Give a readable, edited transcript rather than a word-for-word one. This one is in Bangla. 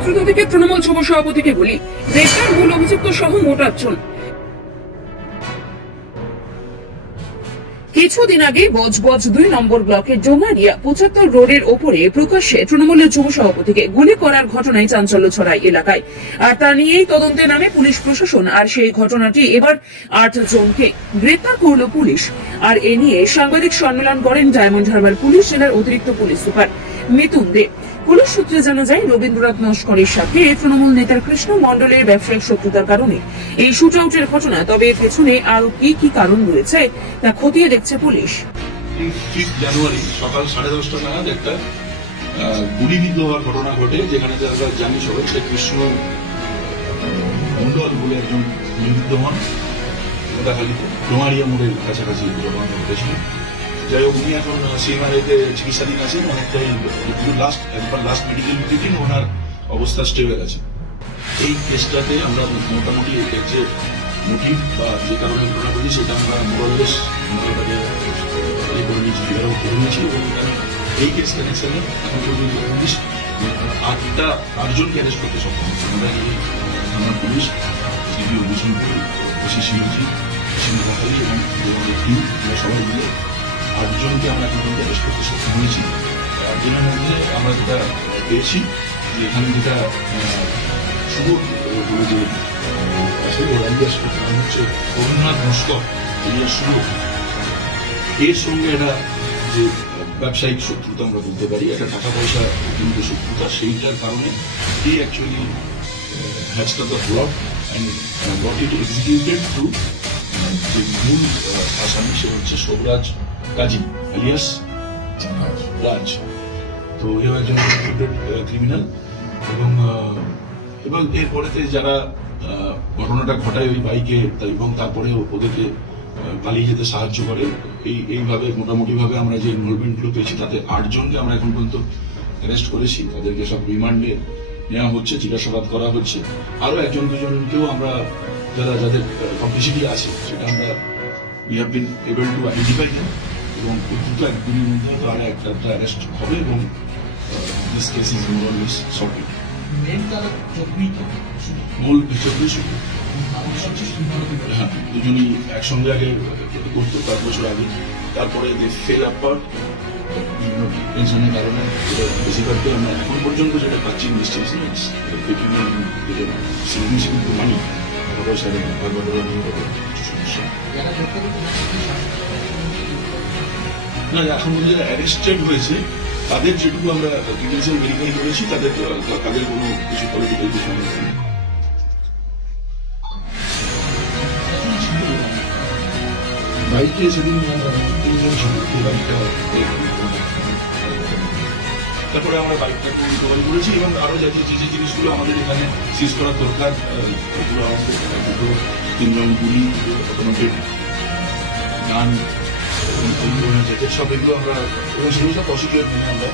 শত্রুতা থেকে তৃণমূল যুব সভাপতিকে গুলি, গ্রেপ্তার মূল অভিযুক্ত সহ মোট 8 জন। কিছুদিন আগে বজবজ 2 নম্বর ব্লকের ডোমারিয়া 75 রোডের ওপরে প্রকাশ্যে তৃণমূলের যুব সভাপতিকে গুলি করার ঘটনায় চাঞ্চল্য ছড়ায় এলাকায়। আর তা নিয়েই তদন্তে নামে পুলিশ প্রশাসন। আর সেই ঘটনাটি এবার 8 জনকে গ্রেপ্তার করল পুলিশ। আর এ নিয়ে সাংবাদিক সম্মেলন করেন ডায়মন্ড হারবার পুলিশ জেলার অতিরিক্ত পুলিশ সুপার মিতুন দে। পুলিশ সূত্রে জানা যায়, রবীন্দ্রনাথ নস্করের সাথে তৃণমূল নেতার কৃষ্ণ মণ্ডলের ব্যবসায়িক শত্রুতার কারণে এই শুট আউটের ঘটনা। তবে এর পেছনে আরো কি কারণ রয়েছে তা খতিয়ে দেখছে পুলিশ। 5 জানুয়ারি সকাল 10:30 নাগাদ একটা গুলিবিদ্ধ হওয়ার ঘটনা ঘটে, যেখানে আমরা জানি সবাই কৃষ্ণ মণ্ডল বলে একজন গুলিবিদ্ধ হন মোটাখালীতে ডোমারিয়া মোড়ের কাছাকাছি ঘটনা ঘটেছিল। যাই হোক, উনি এখন সিএমআরএতে চিকিৎসাধীন আছেন। অনেকটাই লাস্ট মেডিকেল ট্রিটমেন্ট, ওনার অবস্থা স্টেবল আছে। এই কেসটাতে আমরা মোটামুটি এর যে মোটিভ বা যে কারণে ঘটনা ঘটেছে সেটা আমরা মোরাললেস করে নিয়েছি, ডিভাইড করে নিয়েছি। এবং এখানে এই কেস কানেকশনে এখন পর্যন্ত পুলিশ 8 জনকে অ্যারেস্ট করতে সক্ষম হচ্ছে। আমরা এই থানার পুলিশ সিডিও বিষ্ণুপুর, ওসি শিবজি, নোয়াখালী এবং টিম আমরা সবাই মিলে 8 জনকে আমরা এখন পর্যন্ত অ্যারেস্ট করতে সক্ষম হয়েছি। 8 জনের মধ্যে আমরা যেটা পেয়েছি যে এখানে যেটা শুভ বলে যে আছে ওর আলিয়াস নাম হচ্ছে রবীন্দ্রনাথ নস্কর আলিয়াস শুভ, এর সঙ্গে একটা যে ব্যবসায়িক শত্রুতা আমরা বলতে পারি, একটা টাকা পয়সা কিন্তু শত্রুতা, সেইটার কারণে he actually hatched up the plot and got it executed through যে মূল আসামি সে হচ্ছে শোভরাজ কাজী আলিয়াস রাজ। তো এও একজন ক্রিমিনাল। এবং এরপরেতে যারা ঘটনাটা ঘটায় ওই বাইকে এবং তারপরে ওদেরকে পালিয়ে যেতে সাহায্য করে, এইভাবে মোটামুটি ভাবে আমরা যে ইনভলভমেন্ট গুলো পেয়েছি তাতে 8 জনকে আমরা এখন পর্যন্ত অ্যারেস্ট করেছি। তাদেরকে সব রিমান্ডে নেওয়া হচ্ছে, জিজ্ঞাসাবাদ করা হচ্ছে। আরো 1-2 জনকেও আমরা যাদের কমপ্লিসিটি আছে সেটা আমরা we have been able to identify them, এবং দ্রুত 1-2 দিনের মধ্যে আরো একটা অ্যারেস্ট হবে এবং this case is more or less sorted. মূল বিষয় হ্যাঁ, দুজনই একসঙ্গে আগে করতো 5 বছর আগে, তারপরে দে ফেল অ্যাপার্ট বিভিন্ন টেনশনের কারণে। বেশিরভাগ আমরা এখন পর্যন্ত যেটা পাচ্ছি ইনভেস্টিগেশন সিগনিফিকেন্ট মানি টাকা পয়সা ভাগ বাটোয়ারা নিয়ে কিছু সমস্যা না। এখন পর্যন্ত যারা অ্যারেস্টেড হয়েছে তাদের যেটুকু আমরা ডিটেলসে ভেরিফাই করেছি, তাদের কোনো কিছু পলিটিক্যাল কিছু নেই। বাইকে সেদিন 3 জন ছিল, বাইকটা তারপরে আমরা বাইকটাকে রিকভারি করেছি এবং আরো যে জিনিসগুলো আমাদের এখানে সিজ করার দরকার, এগুলো আমাদের 3 জন গুলি, অটোমেটেড গান, সব এগুলো আমরা এবং সেগুলো সব প্রসিকিউর মেনে আমরা